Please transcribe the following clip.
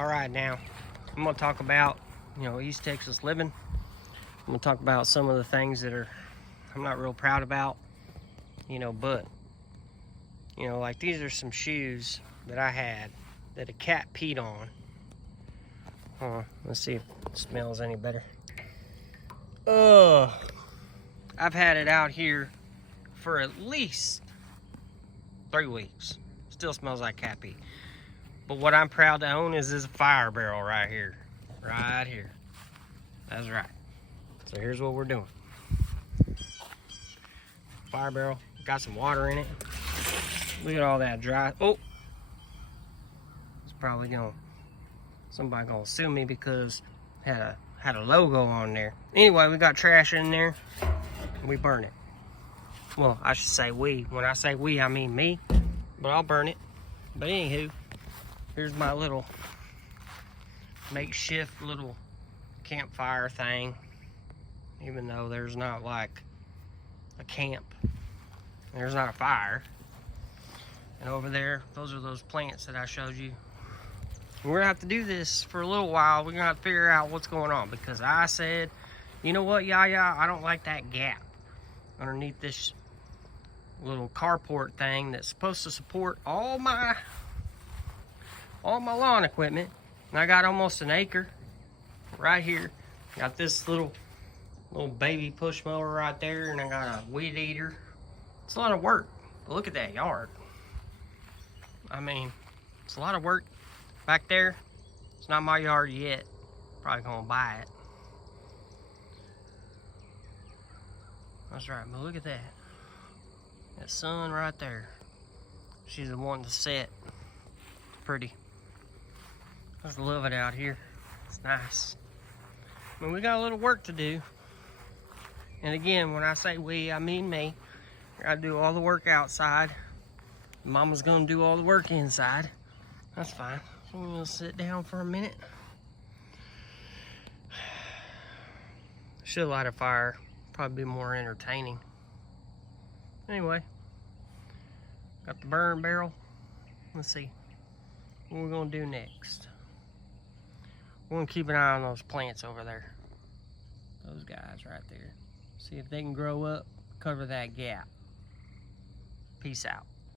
All right, now I'm gonna talk about, East Texas living. I'm gonna talk about some of the things that I'm not real proud about, but like these are some shoes that I had that a cat peed on. Hold on, let's see if it smells any better. I've had it out here for at least 3 weeks. Still smells like cat pee. But what I'm proud to own is this fire barrel right here. Right here. That's right. So here's what we're doing. Fire barrel. Got some water in it. Look at all that dry. Oh! It's probably somebody gonna sue me because it had a logo on there. Anyway, we got trash in there. And we burn it. Well, I should say we. When I say we, I mean me. But I'll burn it. But anywho, here's my little makeshift little campfire thing. Even though there's not like a camp. There's not a fire. And over there, those are those plants that I showed you. We're gonna have to do this for a little while. We're gonna have to figure out what's going on. Because I said, you know what, Yaya, I don't like that gap underneath this little carport thing that's supposed to support all my lawn equipment. And I got almost an acre right here. Got this little baby push mower right there, and I got a weed eater. It's a lot of work. But look at that yard. I mean, it's a lot of work back there. It's not my yard yet. Probably gonna buy it. That's right, but look at that. That sun right there. She's the one to set. Pretty. I just love it out here. It's nice. I mean, we got a little work to do. And again, when I say we, I mean me. I gotta do all the work outside. Mama's gonna do all the work inside. That's fine. So we're gonna sit down for a minute. Should light a fire. Probably be more entertaining. Anyway, got the burn barrel. Let's see what we're gonna do next. We're gonna keep an eye on those plants over there. Those guys right there. See if they can grow up, cover that gap. Peace out.